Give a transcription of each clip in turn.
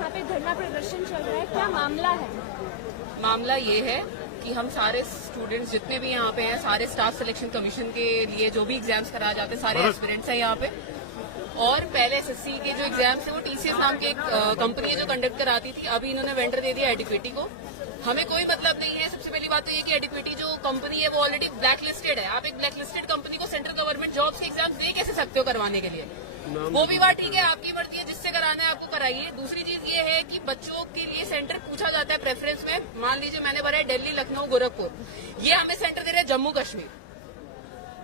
यहाँ पे धरना प्रदर्शन चल रहा है, क्या मामला है? मामला ये है कि हम सारे स्टूडेंट्स जितने भी यहाँ पे हैं, सारे स्टाफ सिलेक्शन कमीशन के लिए जो भी एग्जाम्स कराए जाते हैं, सारे एस्पिरेंट्स हैं यहाँ पे। और पहले एसएससी के जो एग्जाम्स थे वो टीसीएस नाम की एक कंपनी है जो कंडक्ट कराती थी। अभी इन्होंने वेंडर दे दिया एडिक्विटी को। हमें कोई मतलब नहीं है। सबसे पहली बात तो ये कि एडिक्विटी जो कंपनी है वो ऑलरेडी ब्लैक लिस्टेड है। आप एक ब्लैक लिस्टेड कंपनी को सेंट्रल गवर्नमेंट जॉब्स के एग्जाम दे कैसे सकते हो करवाने के लिए? वो भी बात ठीक है, आपकी मर्जी है, जिससे कराना है आपको कराइए। दूसरी चीज ये है कि बच्चों के लिए सेंटर पूछा जाता है प्रेफरेंस में। मान लीजिए मैंने भरा है दिल्ली, लखनऊ, गोरखपुर, ये हमें सेंटर दे रहे हैं जम्मू कश्मीर।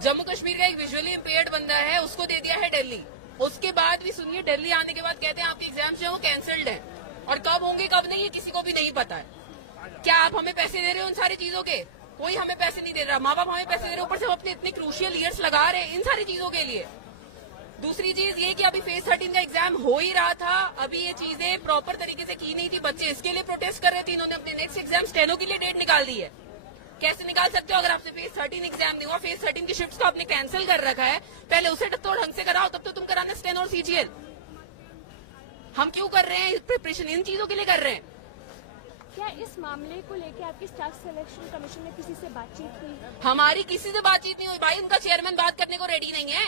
जम्मू कश्मीर का एक विजुअली इम्पेयर्ड बंदा है, उसको दे दिया है दिल्ली। उसके बाद भी सुनिए, दिल्ली आने के बाद कहते हैं आपके एग्जाम्स जो है वो कैंसल्ड है, और कब होंगे कब नहीं है किसी को भी नहीं पता है। क्या आप हमें पैसे दे रहे हो उन सारी चीजों के? कोई हमें पैसे नहीं दे रहा। माँ बाप हमें पैसे दे रहे हैं, ऊपर से हम अपने इतने क्रूशियल ईयर्स लगा रहे हैं इन सारी चीजों के लिए। दूसरी चीज ये कि अभी फेज 13 का एग्जाम हो ही रहा था, अभी ये चीजें प्रॉपर तरीके से की नहीं थी। बच्चे इसके लिए प्रोटेस्ट कर रहे थे, इन्होंने अपने नेक्स्ट एग्जाम स्टेनो के लिए डेट निकाल दी है। कैसे निकाल सकते हो? अगर आपसे फेज 13 एग्जाम नहीं हुआ, फेज 13 की शिफ्ट्स को आपने कैंसिल कर रखा है, पहले उसे तो ढंग से कराओ, तब तो तुम कराना स्टेनो और सीजीएल। हम क्यों कर रहे हैं प्रिपरेशन? इन चीजों के लिए कर रहे हैं। क्या इस मामले को लेकर आपकी स्टाफ सिलेक्शन कमीशन में किसी से बातचीत हुई? हमारी किसी से बातचीत नहीं हुई भाई। उनका चेयरमैन बात करने को रेडी नहीं है,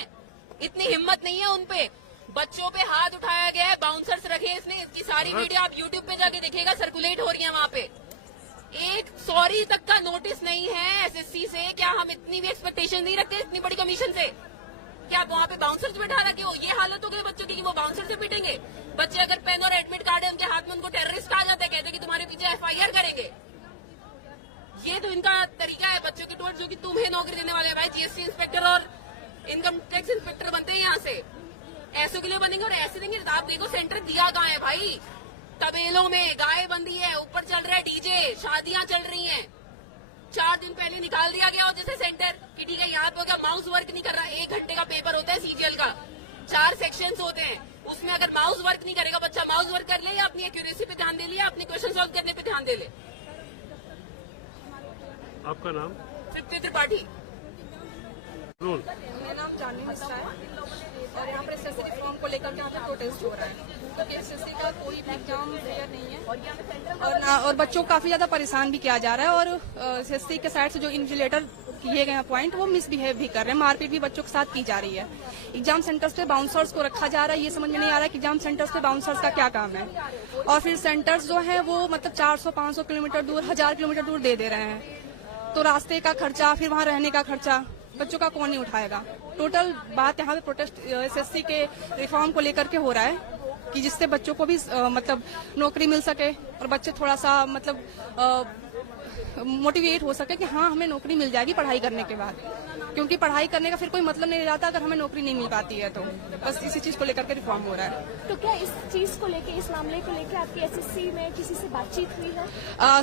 इतनी हिम्मत नहीं है उनपे। बच्चों पे हाथ उठाया गया है, बाउंसर्स रखे, इसने इसकी सारी वीडियो आप यूट्यूब पे जाके देखिएगा, सर्कुलेट हो रही है वहाँ पे। एक सॉरी तक का नोटिस नहीं है एसएससी से। क्या हम इतनी भी एक्सपेक्टेशन नहीं रखते इतनी बड़ी कमीशन से? क्या आप वहाँ पे बाउंसर्स बैठा रखे हो? ये हालत हो गई बच्चों की कि वो बाउंसर से पीटेंगे। बच्चे अगर पेन और एडमिट कार्ड है उनके हाथ में, उनको टेररिस्ट आ जाते हैं, कहते कि तुम्हारे पीछे एफआईआर करेंगे। ये तो इनका तरीका है बच्चों के टुवर्ड्स, जो कि तुम्हें नौकरी देने वाले हैं। भाई जीएसटी इंस्पेक्टर और इनकम टैक्स इंस्पेक्टर बनते हैं यहाँ से, ऐसों के लिए बनेंगे और ऐसे देंगे। आप देखो सेंटर दिया कहाँ है भाई? तबेलों में गाय बंदी है, ऊपर चल रहा है डीजे, शादियां चल रही हैं। 4 दिन पहले निकाल दिया गया हो जैसे सेंटर कि ठीक है यहाँ पे हो गया, माउस वर्क नहीं कर रहा। 1 घंटे का पेपर होता है सीजीएल का, 4 सेक्शंस होते हैं, उसमें अगर माउस वर्क नहीं करेगा बच्चा, माउस वर्क कर ले या अपनी एक्यूरेसी पे ध्यान दे लिया, अपने क्वेश्चन सॉल्व करने पे ध्यान दे ले। आपका नाम? तृप्ति त्रिपाठी। मेरा नाम जानवी मिश्रा है और यहाँ पर एसएससी रिफॉर्म को लेकर के यहाँ पे प्रोटेस्ट हो रहा है, क्योंकि एसएससी का कोई भी एग्जाम फेयर नहीं है और बच्चों को काफी ज्यादा परेशान भी किया जा रहा है। और एसएससी के साइड से जो इन्विजिलेटर किए गए पॉइंट, वो मिसबिहेव भी कर रहे हैं, मारपीट भी बच्चों के साथ की जा रही है। एग्जाम सेंटर्स पे बाउंसर्स को रखा जा रहा है, ये समझ में नहीं आ रहा है कि एग्जाम सेंटर्स पे बाउंसर्स का क्या काम है। और फिर सेंटर्स जो है वो मतलब 400-500 किलोमीटर दूर, 1000 किलोमीटर दूर दे दे रहे हैं, तो रास्ते का खर्चा, फिर वहाँ रहने का खर्चा बच्चों का कौन नहीं उठाएगा? टोटल बात यहाँ पे प्रोटेस्ट एसएससी के रिफॉर्म को लेकर के हो रहा है कि जिससे बच्चों को भी मतलब नौकरी मिल सके और बच्चे थोड़ा सा मतलब मोटिवेट हो सके कि हाँ हमें नौकरी मिल जाएगी पढ़ाई करने के बाद, क्योंकि पढ़ाई करने का फिर कोई मतलब नहीं रहता अगर हमें नौकरी नहीं मिल पाती है। तो बस इसी चीज को लेकर के रिफॉर्म हो रहा है। तो क्या इस चीज को लेकर, इस मामले को लेकर आपकी एसएससी में किसी से बातचीत हुई है?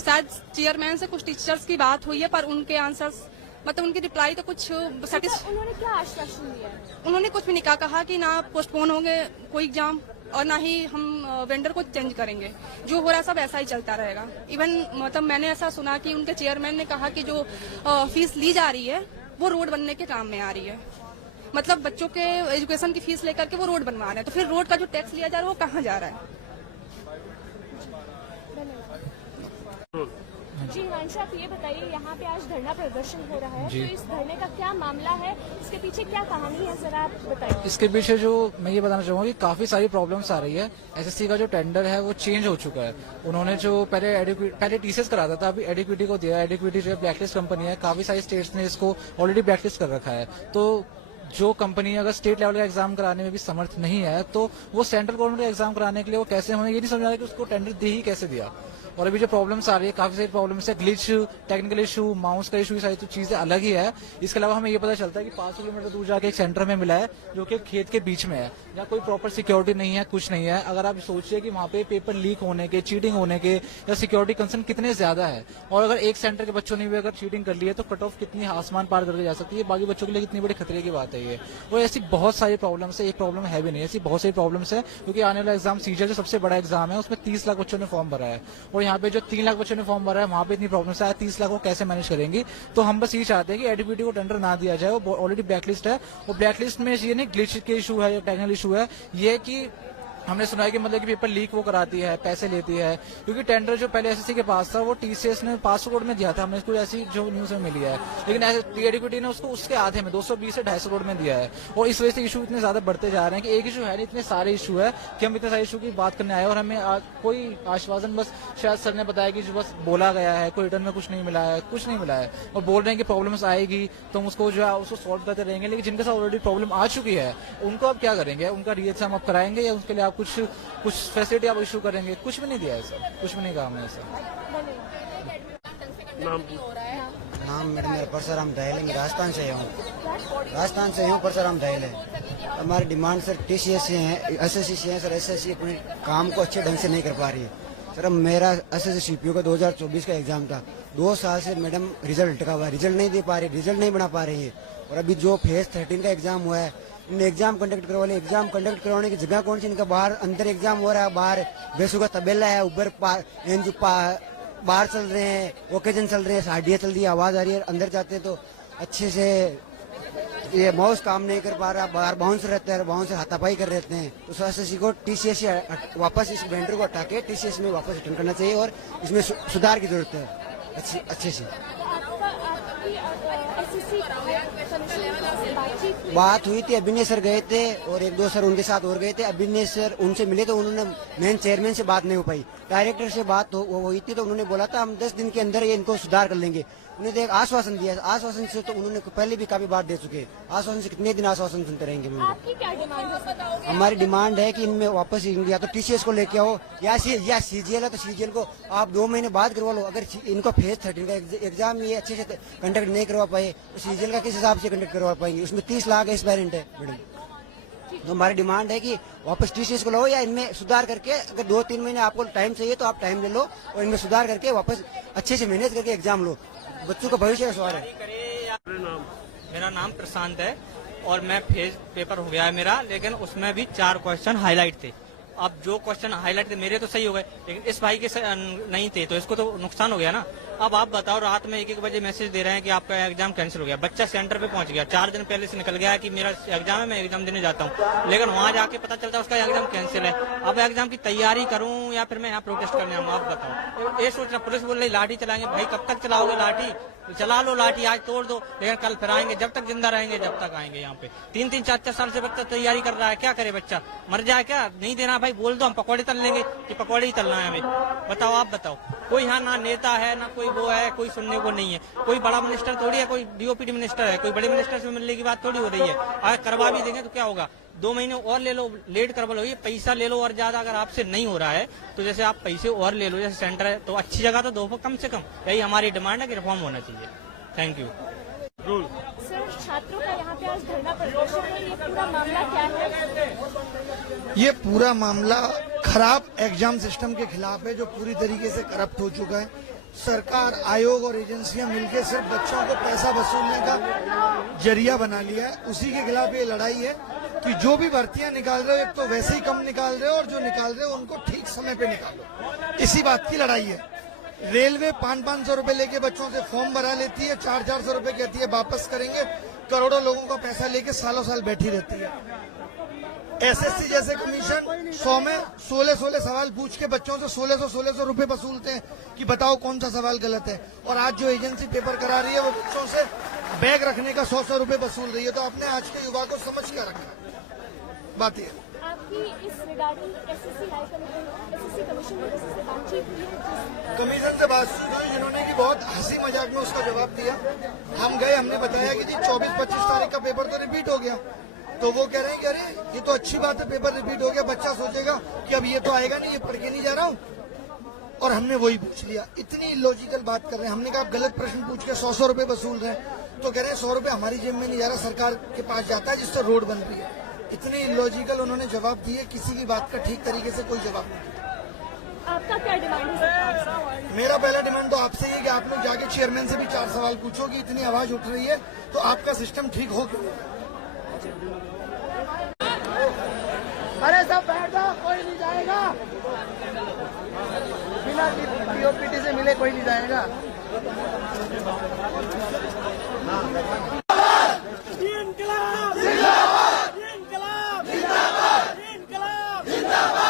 शायद चेयरमैन से कुछ टीचर्स की बात हुई है, पर उनके आंसर्स मतलब उनकी रिप्लाई तो कुछ उन्होंने क्या आश्वासन दिया? उन्होंने कुछ भी नहीं कहा कि ना पोस्टपोन होंगे कोई एग्जाम और ना ही हम वेंडर को चेंज करेंगे। जो हो रहा है सब ऐसा ही चलता रहेगा। इवन मतलब मैंने ऐसा सुना कि उनके चेयरमैन ने कहा कि जो फीस ली जा रही है वो रोड बनने के काम में आ रही है। मतलब बच्चों के एजुकेशन की फीस लेकर के वो रोड बनवा रहे हैं, तो फिर रोड का जो टैक्स लिया जा रहा है वो कहाँ जा रहा है? जी हिमांशु, आप ये बताइए, यहाँ पे आज धरना प्रदर्शन हो रहा है, तो इस धरने का क्या मामला है, इसके पीछे क्या कहानी है, जरा आप बताइए। इसके पीछे जो मैं ये बताना चाहूंगा कि काफी सारी प्रॉब्लम्स आ रही है। एसएससी का जो टेंडर है वो चेंज हो चुका है। उन्होंने जो पहले टीसीएस कराता था, अभी एडिक्विटी को दिया। एडिक्विटी जो ब्लैकलिस्ट कंपनी है, काफी सारी स्टेट्स ने इसको ऑलरेडी ब्लैकलिस्ट कर रखा है। तो जो कंपनी अगर स्टेट लेवल का एग्जाम कराने में भी समर्थ नहीं है, तो वो सेंट्रल गवर्नमेंट का एग्जाम कराने के लिए वो कैसे, हमें ये नहीं समझ आ रहा कि उसको टेंडर दे ही कैसे दिया। और अभी जो प्रॉब्लम्स आ रही है, काफी सारी प्रॉब्लम्स है, ग्लिच, टेक्निकल इशू, माउस का इशू, ये सारी तो चीजें अलग ही है। इसके अलावा हमें ये पता चलता है कि 500 किलोमीटर दूर जाके एक सेंटर में मिला है जो कि खेत के बीच में है, जहाँ कोई प्रॉपर सिक्योरिटी नहीं है, कुछ नहीं है। अगर आप सोचिए कि वहाँ पे पेपर लीक होने के, चीटिंग होने के या सिक्योरिटी कंसर्न कितने ज्यादा है, और अगर एक सेंटर के बच्चों ने भी अगर चीटिंग कर ली है तो कट ऑफ कितनी आसमान पार करके जा सकती है। बाकी बच्चों के लिए कितनी बड़ी खतरे की बात है ये। और ऐसी बहुत सारी प्रॉब्लम्स है, एक प्रॉब्लम है भी नहीं, ऐसी बहुत सारी प्रॉब्लम्स है। क्योंकि आने वाला एग्जाम सीजीएल जो सबसे बड़ा एग्जाम है, उसमें 30 लाख बच्चों ने फॉर्म भरा है, और यहाँ पे जो 3 लाख बच्चों ने फॉर्म भरा है वहाँ पे इतनी प्रॉब्लम्स है। 30 लाख को कैसे मैनेज करेंगी? तो हम बस ये चाहते हैं कि एडीपीटी को टेंडर ना दिया जाए, वो ऑलरेडी ब्लैकलिस्ट है। वो ब्लैकलिस्ट में ये नहीं ग्लिच के इशू है या टेक्निकल इशू है, ये कि हमने सुना है कि मतलब कि पेपर लीक वो कराती है, पैसे लेती है, क्योंकि टेंडर जो पहले एसएससी के पास था वो टीसीएस ने 500 करोड़ में दिया था, हमने इसको ऐसी जो न्यूज में मिली है, लेकिन एडीक्विटी ने उसको उसके आधे में 220 से 250 करोड़ में दिया है। और इस वजह से इशू इतने ज्यादा बढ़ते जा रहे हैं कि एक इशू है नहीं, इतने सारे इशू है कि हम इतने सारे इशू की बात करने आए और हमें कोई आश्वासन बस शायद सर ने बताया कि जो बस बोला गया है, कोई रिटर्न में कुछ नहीं मिला है, कुछ नहीं मिला है, और बोल रहे हैं कि प्रॉब्लम्स आएगी तो हम उसको जो है उसको सॉल्व करते रहेंगे, लेकिन जिनके साथ ऑलरेडी प्रॉब्लम आ चुकी है उनको अब क्या करेंगे? उनका रीएग्जाम आप कराएंगे या उसके लिए आप कुछ फैसिलिटी आप इशू करेंगे? कुछ भी नहीं दिया है सर, कुछ भी नहीं कहा हमने सर। नाम मेरा परसराम दहल है, राजस्थान से हूँ, परसराम दहल है। हमारी डिमांड सर टीसीएस से है, एसएससी से है सर। एसएससी अपने काम को अच्छे ढंग से नहीं कर पा रही है सर। अब मेरा एसएससी सीपीयू का 2024 का एग्जाम था, 2 साल से मैडम रिजल्ट अटका हुआ है, रिजल्ट नहीं दे पा रही, रिजल्ट नहीं बना पा रही है। और अभी जो फेज 13 का एग्जाम हुआ है, इन्हें एग्जाम कंडक्ट करवा लिया, एग्जाम कंडक्ट करवाने की जगह कौन सी? इनका बाहर अंदर एग्जाम हो रहा है, बाहर बेसुगा तबेला है, ऊपर बाहर चल रहे हैं, ओकेजन चल रहे हैं, साड़ियाँ चल रही है, आवाज आ रही है। अंदर जाते हैं तो अच्छे से ये माउस काम नहीं कर पा रहा, बाहर बाउंस रहते हैं, बाउंस से हाथापाई कर रहते हैं। तो एसएससी को टीसीएस से वापस इस वेंडर को हटा के टीसीएस में वापस रिटर्न करना चाहिए और इसमें सुधार की जरूरत है अच्छे से। बात हुई थी, अभिनय सर गए थे और 1-2 सर उनके साथ और गए थे। अभिनय सर उनसे मिले तो उन्होंने मेन चेयरमैन से बात नहीं हो पाई, डायरेक्टर से बात हुई थी तो उन्होंने बोला था हम 10 दिन के अंदर ये इनको सुधार कर लेंगे। उन्होंने एक आश्वासन दिया, आश्वासन से तो उन्होंने पहले भी काफी बार दे चुके हैं। आश्वासन से कितने दिन आश्वासन सुनते रहेंगे? आपकी क्या डिमांड है? हमारी डिमांड है कि इनमें वापस या तो टीसीएस को लेके आओ या सीजीएल है तो सीजीएल को आप 2 महीने बाद करवा लो। अगर इनको फेज 13 का एग्जाम ये अच्छे से कंडक्ट नहीं करवा पाए तो सीजीएल का किस हिसाब से कंडक्ट करवा पाएंगे? उसमें 30 लाख एक्सपेरेंट है मैडम। तो हमारी डिमांड है कि वापस टीसीएस को लो या इनमें सुधार करके, अगर 2-3 महीने आपको टाइम चाहिए तो आप टाइम ले लो और इनमें सुधार करके वापस अच्छे से मैनेज करके एग्जाम लो। बच्चों का भविष्य का सवाल है। मेरा नाम प्रशांत है और मैं फेज पेपर हो गया है मेरा, लेकिन उसमें भी 4 क्वेश्चन हाईलाइट थे। अब जो क्वेश्चन हाईलाइट थे मेरे तो सही हो गए, लेकिन इस भाई के नहीं थे, तो इसको तो नुकसान हो गया ना। अब आप बताओ, रात में 1-1 बजे मैसेज दे रहे हैं कि आपका एग्जाम कैंसिल हो गया। बच्चा सेंटर पे पहुंच गया, 4 दिन पहले से निकल गया है कि मेरा एग्जाम है, मैं एग्जाम देने जाता हूं, लेकिन वहां जाके पता चलता है उसका एग्जाम कैंसिल है। अब एग्जाम की तैयारी करूं या फिर मैं यहाँ प्रोटेस्ट करने आऊँ? आप बताओ। ये सोच रहा, पुलिस बोल रही लाठी चलाएंगे। भाई कब तक चलाओगे लाठी? चला लो लाठी, आज तोड़ दो, लेकिन कल फिर आएंगे। जब तक जिंदा रहेंगे जब तक आएंगे। यहाँ पे 3-3, 4-4 साल से बच्चा तैयारी कर रहा है, क्या करे बच्चा? मर जाए क्या? नहीं देना भाई, बोल दो हम पकौड़े तल लेंगे कि पकौड़े ही तलना है हमें। बताओ, आप बताओ। कोई यहाँ ना नेता है ना कोई वो है, कोई सुनने को नहीं है। कोई बड़ा मिनिस्टर थोड़ी है, कोई डीओपीडी मिनिस्टर है, कोई बड़े मिनिस्टर से मिलने की बात थोड़ी हो रही है। अगर करवा भी देंगे तो क्या होगा? 2 महीने और ले लो, लेट करवा लो, ये पैसा ले लो और ज्यादा। अगर आपसे नहीं हो रहा है तो जैसे आप पैसे और ले लो, जैसे सेंटर है तो अच्छी जगह तो दो कम से कम। यही हमारी डिमांड है कि रिफॉर्म होना चाहिए। Thank you. सर, छात्रों का यहाँ पे आज धरना प्रदर्शन है, ये पूरा मामला क्या है? ये पूरा मामला खराब एग्जाम सिस्टम के खिलाफ है, जो पूरी तरीके से करप्ट हो चुका है। सरकार, आयोग और एजेंसियां मिलकर सिर्फ बच्चों को पैसा वसूलने का जरिया बना लिया है। उसी के खिलाफ ये लड़ाई है कि जो भी भर्तियां निकाल रहे हो, एक तो वैसे ही कम निकाल रहे हो और जो निकाल रहे हो उनको ठीक समय पे निकालो। इसी बात की लड़ाई है। रेलवे 500-500 रुपए लेके बच्चों से फॉर्म भरा लेती है, 400-400 रुपए कहती है वापस करेंगे, करोड़ों लोगों का पैसा लेके सालों साल बैठी रहती है। एसएससी जैसे कमीशन 100 में 16 सवाल पूछ के बच्चों से 1600 रुपए वसूलते हैं कि बताओ कौन सा सवाल गलत है। और आज जो एजेंसी पेपर करा रही है वो बच्चों से बैग रखने का 100 रुपए वसूल रही है। तो आपने आज के युवा को समझ कर रखा। बात ये आपकी इस रिगार्डिंग एसएससी कमीशन से बातचीत हुई है? कमीशन से बातचीत हुई, जिन्होंने की बहुत हंसी मजाक में उसका जवाब दिया। हम गए, हमने बताया कि जी 24-25 तारीख का पेपर तो रिपीट हो गया। तो वो कह रहे हैं कि अरे ये तो अच्छी बात है, पेपर रिपीट हो गया, बच्चा सोचेगा कि अब ये तो आएगा नहीं, ये पढ़ के नहीं जा रहा हूँ। और हमने वही पूछ लिया। इतनी इलॉजिकल बात कर रहे हैं। हमने कहा आप गलत प्रश्न पूछ के 100 रुपए वसूल रहे हैं। तो कह रहे हैं 100 रुपए हमारी जेब में नहीं जा रहा, सरकार के पास जाता है जिससे रोड बन रही है। इतनी इलॉजिकल उन्होंने जवाब दिए, किसी की बात का ठीक तरीके से कोई जवाब नहीं दिया। आपका क्या डिमांड है? मेरा पहला डिमांड तो आपसे ही कि आप लोग जाके चेयरमैन से भी 4 सवाल पूछो कि इतनी आवाज उठ रही है तो आपका सिस्टम ठीक हो क्यों? अरे सब बैठ जाओ, कोई नहीं जाएगा। बिना डीओपीटी से मिले कोई नहीं जाएगा। इनकलाब जिंदाबाद, इनकलाब जिंदाबाद, इनकलाब जिंदाबाद।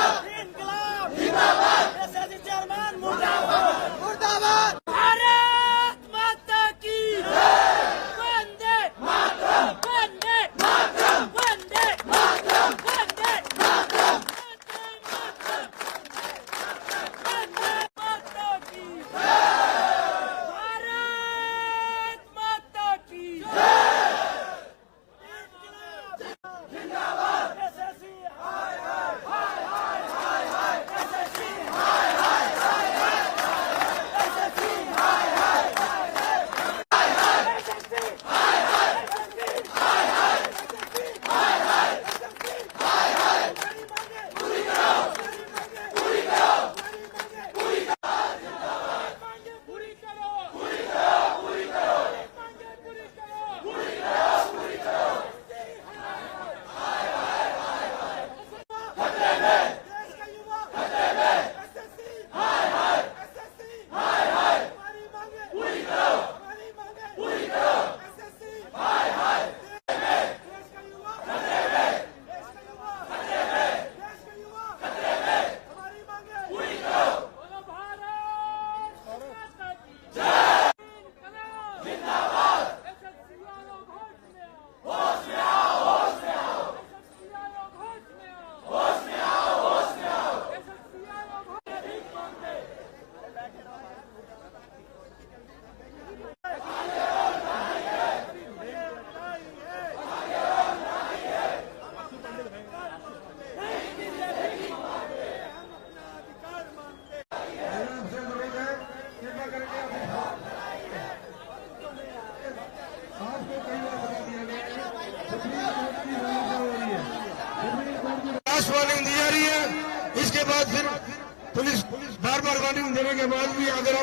बार बार वार्निंग देने के बाद भी अगर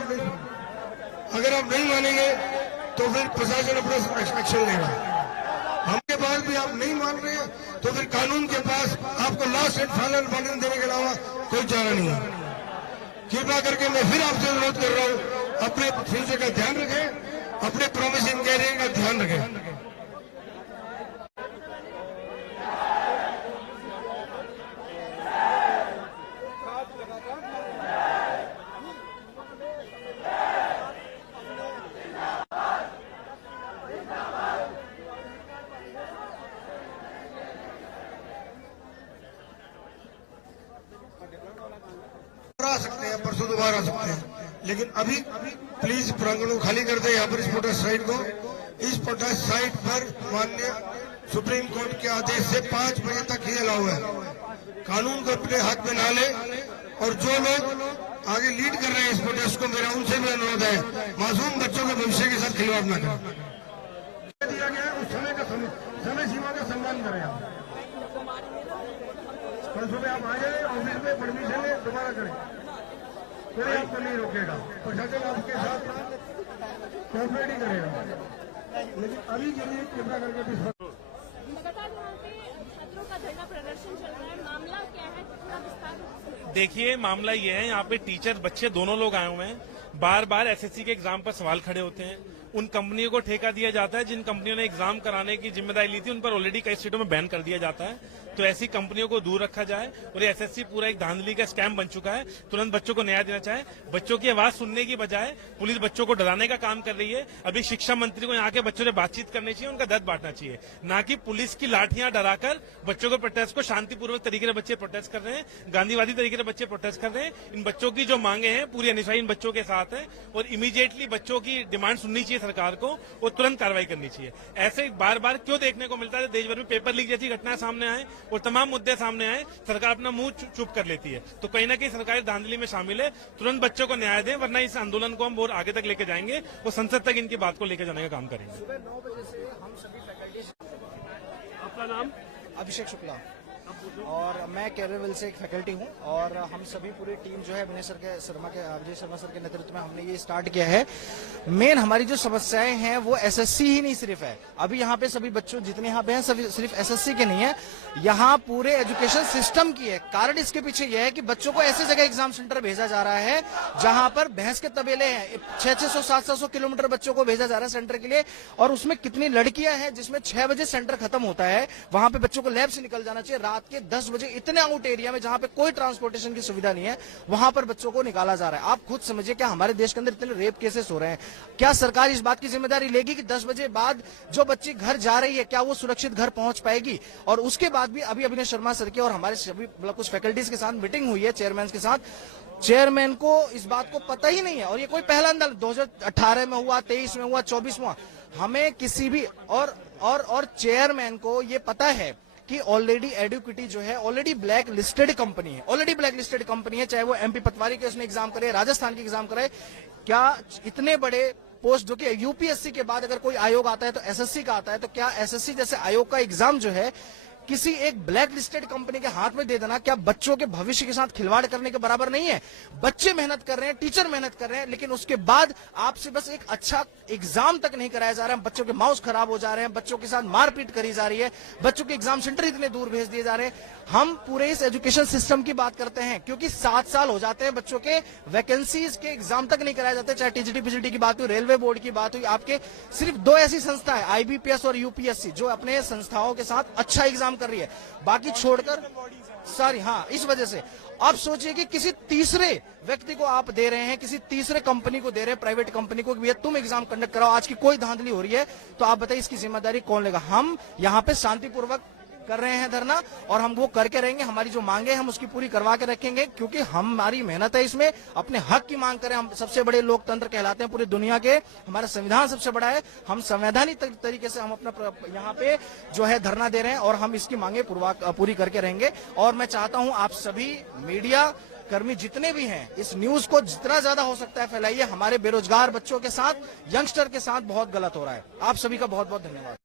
आप नहीं मानेंगे तो फिर प्रशासन अपना एक्शन लेगा। हमके बाद भी आप नहीं मान रहे हैं तो फिर कानून के पास आपको लास्ट एंड फाइनल वार्निंग देने के अलावा कोई चारा नहीं है। कृपया करके मैं फिर आपसे अनुरोध कर रहा हूँ, अपने फ्यूचर का ध्यान रखें, अपने प्रॉमिसिंग कैरियर का ध्यान रखें। आ सकते हैं, परसों दोबारा आ सकते हैं, लेकिन अभी प्लीज प्रांगण को खाली कर दे। यहाँ पर इस प्रोटेस्ट साइट को, इस प्रोटेस्ट साइट पर माननीय सुप्रीम कोर्ट के आदेश से 5 बजे तक ही अलाउ है। कानून को अपने हाथ में ना ले, और जो लोग आगे लीड कर रहे हैं इस प्रोटेस्ट को, मेरा उनसे भी अनुरोध है, मासूम बच्चों के भविष्य के साथ खिलवाड़ न करें। दिया गया है उस समय सीमा का सम्मान करें। परसों में आप आ जाए, ऑफिस में परमिशन ले, दोबारा करें, कोई आपको नहीं रोकेगा, प्रशासन आपके साथ कोऑपरेट ही करेगा। लेकिन अभी के लिए कृपया करके लगातार यहाँ पे छात्रों का धरना प्रदर्शन चल रहा है, मामला क्या है, कितना विस्तार? देखिए, मामला ये है, यहाँ पे टीचर बच्चे दोनों लोग आए हुए हैं। बार बार एसएससी के एग्जाम पर सवाल खड़े होते हैं। उन कंपनियों को ठेका दिया जाता है जिन कंपनियों ने एग्जाम कराने की जिम्मेदारी ली थी, उन पर ऑलरेडी कई स्टेटों में बैन कर दिया जाता है। तो ऐसी कंपनियों को दूर रखा जाए, और ये एसएससी पूरा एक धांधली का स्कैम बन चुका है। तुरंत बच्चों को न्याय देना चाहे। बच्चों की आवाज सुनने की बजाय पुलिस बच्चों को डराने का काम कर रही है। अभी शिक्षा मंत्री को यहाँ के बच्चों से बातचीत करनी चाहिए, उनका दर्द बांटना चाहिए, ना कि पुलिस की लाठियां डराकर बच्चों को प्रोटेस्ट को शांतिपूर्वक तरीके से बच्चे प्रोटेस्ट कर रहे हैं, गांधीवादी तरीके से बच्चे प्रोटेस्ट कर रहे हैं। इन बच्चों की जो मांगे हैं पूरी अनिश्चित इन बच्चों के साथ है, और इमीडिएटली बच्चों की डिमांड सुननी चाहिए सरकार को, और तुरंत कार्रवाई करनी चाहिए। ऐसे बार बार क्यों देखने को मिलता है? देश भर में पेपर लीक जैसी घटनाएं सामने आए और तमाम मुद्दे सामने आए, सरकार अपना मुंह चुप कर लेती है। तो कहीं ना कहीं सरकार धांधली में शामिल है। तुरंत बच्चों को न्याय दें, वरना इस आंदोलन को हम बहुत आगे तक लेके जाएंगे और संसद तक इनकी बात को लेकर जाने का काम करेंगे। सुबह 9 बजे से हम सभी फैकल्टी। आपका नाम? अभिषेक शुक्ला, और मैं कैरियरवेल से एक फैकल्टी हूं, और हम सभी पूरी टीम जो है विजय शर्मा सर के नेतृत्व में हमने ये स्टार्ट किया है। मेन हमारी जो समस्याएं हैं वो एसएससी ही नहीं सिर्फ है। अभी यहाँ पे सभी बच्चों जितने यहाँ पे हैं सभी सिर्फ एसएससी के नहीं है, यहाँ पूरे एजुकेशन सिस्टम की है। कारण इसके पीछे यह है कि बच्चों को ऐसी जगह एग्जाम सेंटर भेजा जा रहा है जहां पर भैंस के तबेले हैं। 600-700 किलोमीटर बच्चों को भेजा जा रहा है सेंटर के लिए, और उसमें कितनी लड़कियां हैं जिसमें 6 बजे सेंटर खत्म होता है, वहां पे बच्चों को लैब से निकल जाना चाहिए। रात के 10 बजे इतने आउट एरिया में जहां पे कोई ट्रांसपोर्टेशन की सुविधा नहीं है, वहां पर बच्चों को निकाला जा रहा है। आप खुद समझिए, क्या हमारे देश के अंदर इतने रेप केसेस हो रहे हैं, क्या सरकार इस बात की जिम्मेदारी लेगी कि 10 बजे बाद जो बच्ची घर जा रही है क्या वो सुरक्षित घर पहुंच पाएगी? और उसके बाद भी अभी अभिनय शर्मा सर की और हमारे सभी कुछ फैकल्टीज के साथ मीटिंग हुई है चेयरमैन के साथ। चेयरमैन को इस बात को पता ही नहीं है, और ये कोई पहला आंदोलन 2018 में हुआ, 23 में हुआ, 24 में हुआ, हमें किसी भी और चेयरमैन को ये पता है कि ऑलरेडी एडुकेटी जो है ऑलरेडी ब्लैक लिस्टेड कंपनी है, ऑलरेडी ब्लैक लिस्टेड कंपनी है। चाहे वो एमपी पटवारी के उसने एग्जाम करे, राजस्थान के एग्जाम करे, क्या इतने बड़े पोस्ट जो कि यूपीएससी के बाद अगर कोई आयोग आता है तो एसएससी का आता है, तो क्या एसएससी जैसे आयोग का एग्जाम जो है किसी एक ब्लैक लिस्टेड कंपनी के हाथ में दे देना क्या बच्चों के भविष्य के साथ खिलवाड़ करने के बराबर नहीं है? बच्चे मेहनत कर रहे हैं, टीचर मेहनत कर रहे हैं, लेकिन उसके बाद आपसे बस एक अच्छा एग्जाम तक नहीं कराया जा रहा है। बच्चों के माउस खराब हो जा रहे हैं, बच्चों के साथ मारपीट करी जा रही है, बच्चों के एग्जाम सेंटर इतने दूर भेज दिए जा रहे हैं। हम पूरे इस एजुकेशन सिस्टम की बात करते हैं, क्योंकि 7 साल हो जाते हैं बच्चों के वैकेंसीज के एग्जाम तक नहीं कराए जाते। चाहे टीजीटी पीजीटी की बात हुई, रेलवे बोर्ड की बात हुई, आपके सिर्फ 2 ऐसी संस्था है, आईबीपीएस और यूपीएससी, जो अपने संस्थाओं के साथ अच्छा एग्जाम कर रही है, बाकी छोड़कर सारी। हाँ, इस वजह से आप सोचिए कि किसी तीसरे व्यक्ति को आप दे रहे हैं, किसी तीसरे कंपनी को दे रहे हैं, प्राइवेट कंपनी को, कि भैया तुम एग्जाम कंडक्ट कराओ। आज की कोई धांधली हो रही है तो आप बताइए इसकी जिम्मेदारी कौन लेगा? हम यहाँ पे शांतिपूर्वक कर रहे हैं धरना, और हम वो करके रहेंगे। हमारी जो मांगे हम उसकी पूरी करवा के रखेंगे, क्योंकि हमारी मेहनत है इसमें, अपने हक की मांग करें। हम सबसे बड़े लोकतंत्र कहलाते हैं पूरी दुनिया के, हमारा संविधान सबसे बड़ा है। हम संवैधानिक तरीके से हम अपना यहाँ पे जो है धरना दे रहे हैं, और हम इसकी मांगे पूरी करके रहेंगे। और मैं चाहता हूँ आप सभी मीडिया कर्मी जितने भी हैं, इस न्यूज को जितना ज्यादा हो सकता है फैलाइए। हमारे बेरोजगार बच्चों के साथ, यंगस्टर के साथ बहुत गलत हो रहा है। आप सभी का बहुत बहुत धन्यवाद।